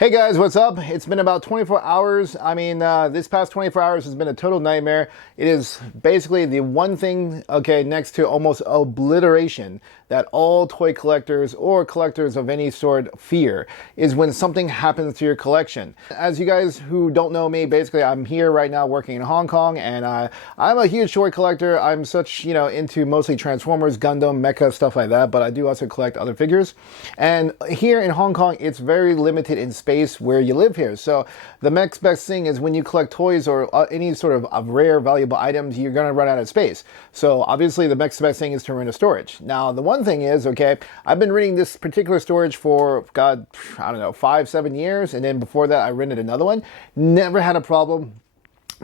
Hey guys, what's up? It's been about 24 hours. This past 24 hours has been a total nightmare. It is basically the one thing, okay, next to almost obliteration that all toy collectors or collectors of any sort fear is when something happens to your collection. As you guys who don't know me, basically I'm here right now working in Hong Kong, and I'm a huge toy collector. I'm such, into mostly Transformers, Gundam, Mecha, stuff like that, but I do also collect other figures. And here in Hong Kong, it's very limited in space where you live here. So the next best thing is when you collect toys or any sort of rare, valuable items, you're going to run out of space. So obviously the next best thing is to rent a storage. Now, the one thing is, okay, I've been renting this particular storage for, God, I don't know, 5-7 years. And then before that, I rented another one. Never had a problem.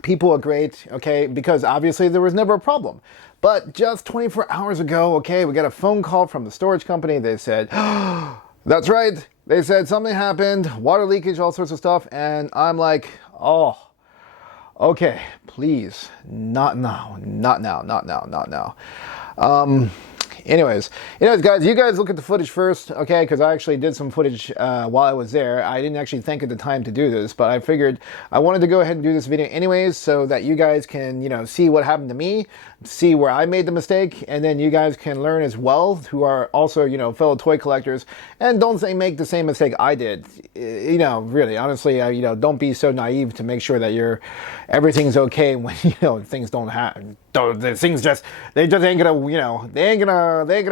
People are great, okay, because obviously there was never a problem. But just 24 hours ago, okay, we got a phone call from the storage company. They said, that's right. They said something happened, water leakage, all sorts of stuff. And I'm like, oh, okay, please, not now, not now, not now, not now. Anyways, guys, you guys look at the footage first, okay? Because I actually did some footage while I was there. I didn't actually think at the time to do this, but I figured I wanted to go ahead and do this video anyways so that you guys can, see what happened to me, see where I made the mistake, and then you guys can learn as well, who are also, fellow toy collectors, and don't make the same mistake I did. Really, honestly, don't be so naive to make sure that everything's okay when, things don't happen. Things they ain't gonna, they ain't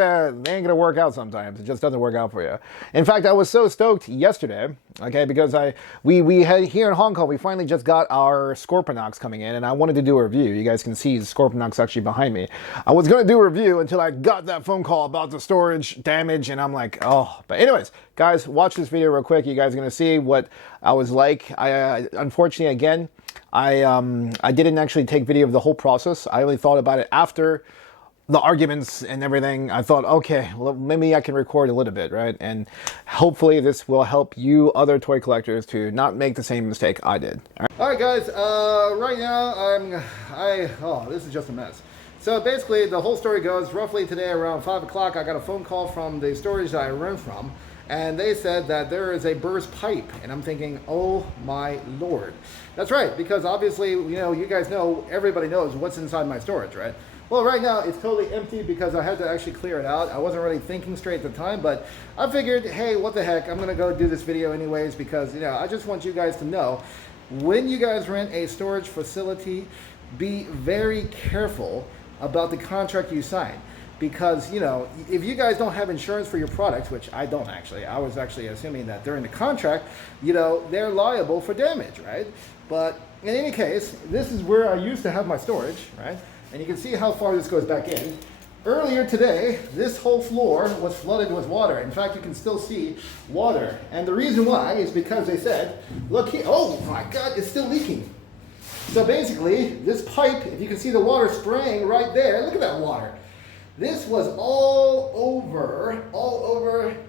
gonna work out sometimes. It just doesn't work out for you. In fact, I was so stoked yesterday, okay, because we had here in Hong Kong, we finally just got our Scorponok coming in, and I wanted to do a review. You guys can see the Scorponok actually behind me. I was gonna do a review until I got that phone call about the storage damage, and I'm like, oh. But anyways, guys, watch this video real quick. You guys are gonna see what I was like. Unfortunately, again, I didn't actually take video of the whole process. I only thought about it after the arguments and everything. I thought, okay, well, maybe I can record a little bit, right? And hopefully this will help you other toy collectors to not make the same mistake I did. All right, guys, right now this is just a mess. So basically the whole story goes roughly today around 5 o'clock, I got a phone call from the storage that I rent from, and they said that there is a burst pipe, and I'm thinking, oh my Lord. That's right, because obviously, you guys know, everybody knows what's inside my storage, right? Well, right now it's totally empty because I had to actually clear it out. I wasn't really thinking straight at the time, but I figured, hey, what the heck, I'm gonna go do this video anyways because, I just want you guys to know, when you guys rent a storage facility, be very careful about the contract you sign. Because, if you guys don't have insurance for your products, which I don't actually, I was actually assuming that during the contract, they're liable for damage, right? But in any case, this is where I used to have my storage, right? And you can see how far this goes back in. Earlier today, this whole floor was flooded with water. In fact, you can still see water. And the reason why is because they said, look here, oh my God, it's still leaking. So basically, this pipe, if you can see the water spraying right there, look at that water. This was all over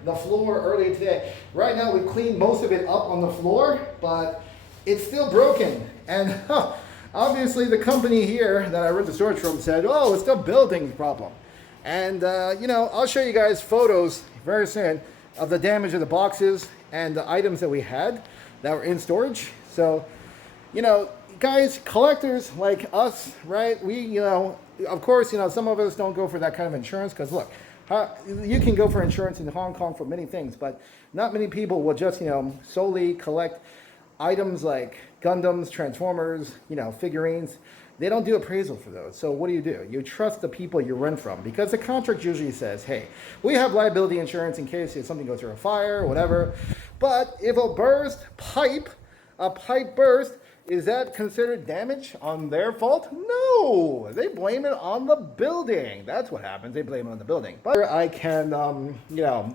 the floor earlier today. Right now, we cleaned most of it up on the floor, but it's still broken. And obviously, the company here that I rent the storage from said, oh, it's the building problem. And, I'll show you guys photos very soon of the damage of the boxes and the items that we had that were in storage. So, guys, collectors like us, right? We, of course, some of us don't go for that kind of insurance because, look, you can go for insurance in Hong Kong for many things, but not many people will just, solely collect items like Gundams, Transformers, figurines. They don't do appraisal for those. So what do? You trust the people you rent from because the contract usually says, hey, we have liability insurance in case if something goes through a fire or whatever. But if a pipe burst, is that considered damage on their fault? No, they blame it on the building. That's what happens. They blame it on the building. But I can,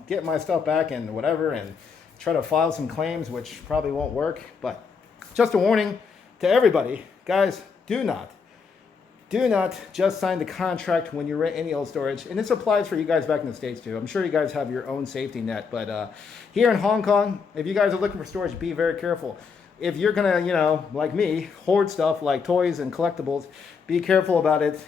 get my stuff back and whatever and try to file some claims, which probably won't work. But just a warning to everybody, guys, do not just sign the contract when you rent any old storage. And this applies for you guys back in the States too. I'm sure you guys have your own safety net. But here in Hong Kong, if you guys are looking for storage, be very careful. If you're gonna, like me, hoard stuff like toys and collectibles, be careful about it.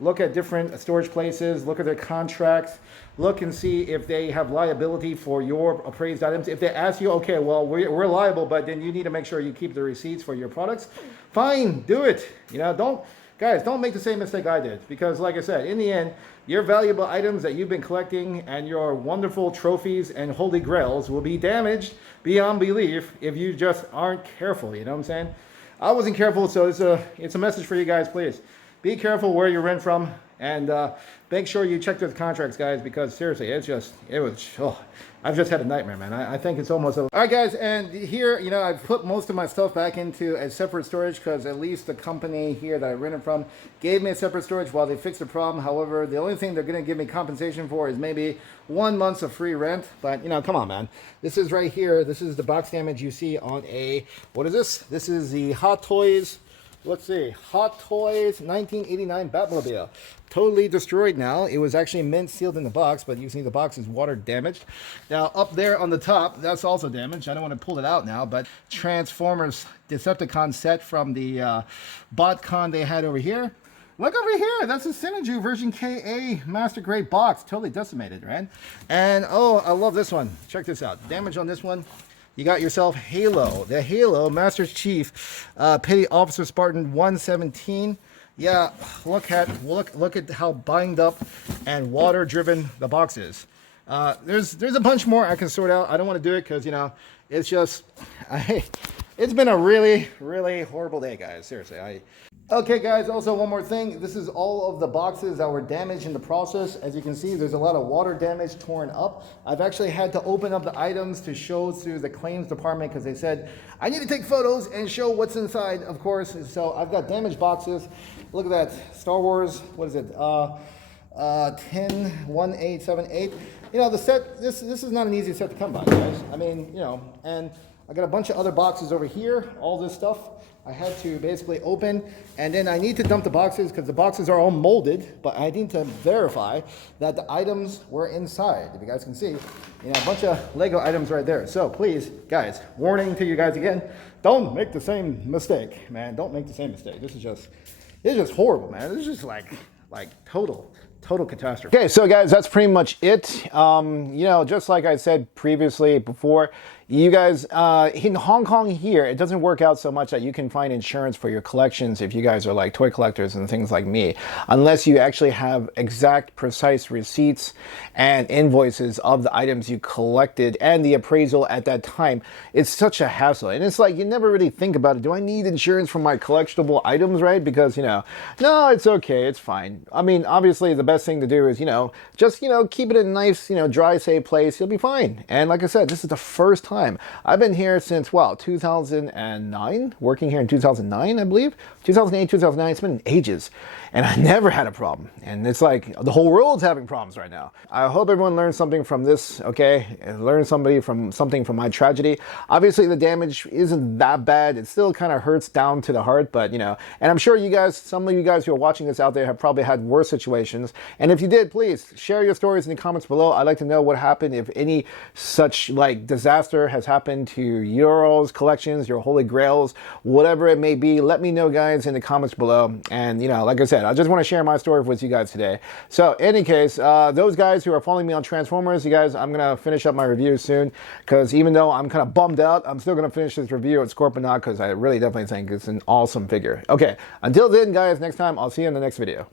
look at different storage places, look at their contracts, look and see if they have liability for your appraised items. If they ask you, okay, well, we're liable, but then you need to make sure you keep the receipts for your products, fine, do it. You know, don't make the same mistake I did, because like I said, in the end, your valuable items that you've been collecting and your wonderful trophies and holy grails will be damaged beyond belief if you just aren't careful. You know what I'm saying? I wasn't careful, so it's a message for you guys. Please be careful where you rent from, and make sure you check those contracts, guys, because seriously, I've just had a nightmare, man. I think it's almost over. All right, guys, and here, you know, I've put most of my stuff back into a separate storage because at least the company here that I rented from gave me a separate storage while they fixed the problem. However, the only thing they're going to give me compensation for is maybe 1 month of free rent. But, you know, come on, man. This is right here. This is the box damage you see on a, what is this? This is the Hot Toys. Let's see, Hot Toys 1989 Batmobile. Totally destroyed now. It was actually mint sealed in the box, but you see the box is water damaged. Now up there on the top, that's also damaged. I don't want to pull it out now, but Transformers Decepticon set from the BotCon they had over here. Look over here, that's a Synergy version KA Master Grade box, totally decimated, right? And oh, I love this one. Check this out. Damage on this one. You got yourself Halo, the Halo Master Chief Petty Officer Spartan 117. Yeah, look at how banged up and water driven the box is. There's a bunch more I can sort out. I don't want to do it because, you know, it's just it's been a really horrible day, guys. Seriously, Okay, guys, also one more thing. This is all of the boxes that were damaged in the process. As you can see, there's a lot of water damage torn up. I've actually had to open up the items to show to the claims department because they said, I need to take photos and show what's inside, of course. So I've got damaged boxes. Look at that, Star Wars, what is it? 10-1878. You know, the set, this is not an easy set to come by, guys. I mean, you know, and I got a bunch of other boxes over here, all this stuff. I had to basically open, and then I need to dump the boxes because the boxes are all molded, but I need to verify that the items were inside. If you guys can see, you know, a bunch of Lego items right there. So please, guys, warning to you guys again, don't make the same mistake, man. Don't make the same mistake. This is just horrible, man. This is just like total catastrophe. Okay, so guys, that's pretty much it. You know, just like I said previously before, you guys, in Hong Kong here, it doesn't work out so much that you can find insurance for your collections if you guys are like toy collectors and things like me, unless you actually have exact, precise receipts and invoices of the items you collected and the appraisal at that time. It's such a hassle. And it's like, you never really think about it. Do I need insurance for my collectible items, right? Because, you know, no, it's okay. It's fine. I mean, obviously the best thing to do is, you know, just, you know, keep it in a nice, you know, dry, safe place. You'll be fine. And like I said, this is the first time. I've been here since, well, 2009, working here in 2009, I believe. 2008, 2009, it's been ages. And I never had a problem. And it's like the whole world's having problems right now. I hope everyone learned something from this, okay? Learn something from my tragedy. Obviously, the damage isn't that bad. It still kind of hurts down to the heart, but, you know, and I'm sure you guys, some of you guys who are watching this out there have probably had worse situations. And if you did, please share your stories in the comments below. I'd like to know what happened, if any such, like, disaster has happened to Euros, collections, your holy grails, whatever it may be. Let me know, guys, in the comments below. And, you know, like I said, I just want to share my story with you guys today. So, in any case, those guys who are following me on Transformers, you guys, I'm going to finish up my review soon, because even though I'm kind of bummed out, I'm still going to finish this review at Scorponok, because I really definitely think it's an awesome figure. Okay, until then, guys, next time, I'll see you in the next video.